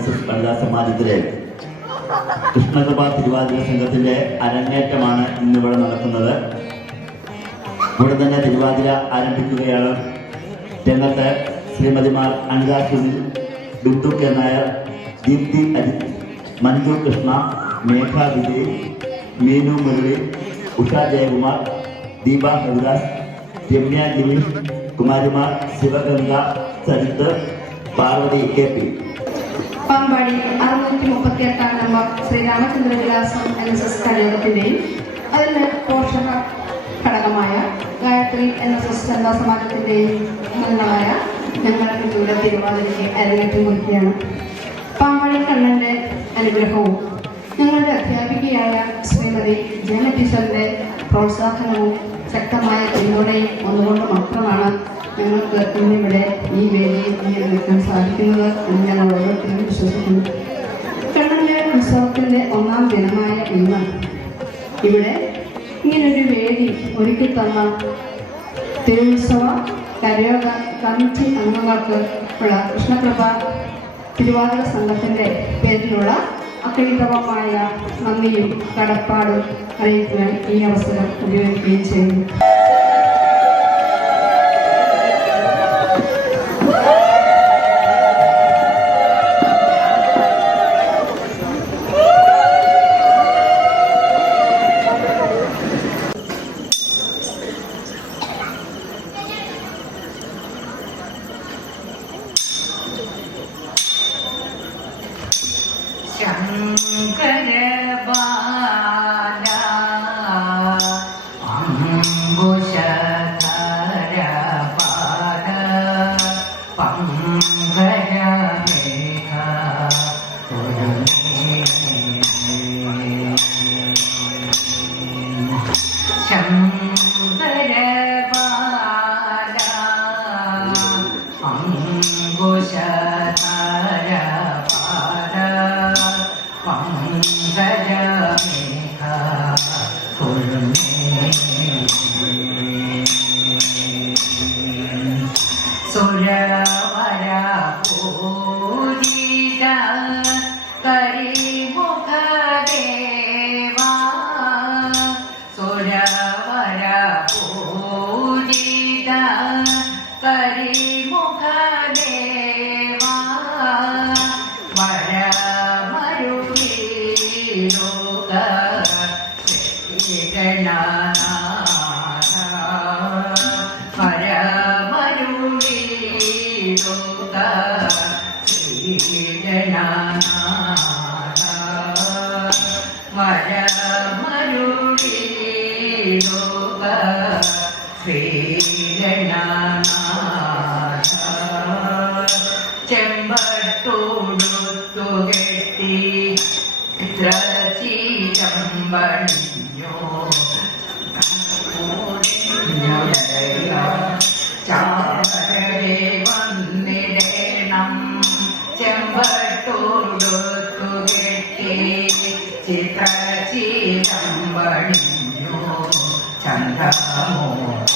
S S വനിതാ സമാജത്തിലെ കൃഷ്ണകൃപ തിരുവാതിര സംഘത്തിന്റെ അരങ്ങേറ്റമാണ് ഇന്നിവിടെ നടക്കുന്നത്. ഇവിടെ തന്നെ തിരുവാതിര ആരംഭിക്കുകയാണ്. രംഗത്ത് ശ്രീമതിമാർ അനിത സുനിൽ ബിന്ദു കെ നായർ ദീപ്തി അജിത് മഞ്ജു കൃഷ്ണ മേഘ വിജയ് മീനു മുരളി ഉഷ ജയകുമാർ ദീപ ഹരിദാസ് രമ്യ ഗിരീഷ് കുമാരിമാർ ശിവഗംഗ സരിത്ത് പാർവതി കെ പി. പാമ്പാടി അറുന്നൂറ്റി മുപ്പത്തി എട്ടാം നമ്പർ ശ്രീരാമചന്ദ്ര വിലാസം എൻ എസ് എസ് കലയോഗത്തിന്റെയും അതിന്റെ പോഷക ഘടകമായ ഗായത്രി എൻ എസ് എസ് ചന്ദ സമാജത്തിന്റെയും അംഗങ്ങളായ ഞങ്ങൾ ഇവിടെ തിരുവാതിരയ്ക്ക് അരങ്ങേറ്റം കുറിക്കുകയാണ്. പാമ്പാടി കണ്ണന്റെ അനുഗ്രഹവും ഞങ്ങളുടെ അധ്യാപികയായ ശ്രീമതി ടീച്ചറിന്റെ പ്രോത്സാഹനവും ശക്തമായ പിന്തുണയും ഒന്നുകൊണ്ട് മാത്രമാണ് ഞങ്ങൾക്ക് ഇന്നിവിടെ ഈ വേദിയിൽ നിൽക്കാൻ സാധിക്കുന്നത് എന്ന് ഞാൻ ഓരോരുത്തരും വിശ്വസിക്കുന്നു. കണ്ണന്റെ ഉത്സവത്തിന്റെ ഒന്നാം ദിനമായ ഇന്ന് ഇവിടെ ഇങ്ങനൊരു വേദി ഒരുക്കി തന്ന തിരുത്സവ കരയോഗ കമ്മിറ്റി അംഗങ്ങൾക്ക് ഉള്ള കൃഷ്ണപ്രഭ തിരുവാതിര സംഘത്തിന്റെ പേരിലുള്ള അക്കൈതവമായ നന്ദിയും കടപ്പാടും അറിയിക്കുവാൻ ഈ അവസരം ഉപയോഗിക്കുകയും ചെയ്യുന്നു. Mm-hmm. Amen. ചെമ്പട്ടോടുത്തു കെട്ടി ചിത്രചീരമ്പണിഞ്ഞോ ചാവരവേ വന്നിടേണം ചെമ്പട്ടോടുത്തു കെട്ടി ചിത്രചീരമ്പണിഞ്ഞോ ചന്ദ്രമോഹിഞ്ഞു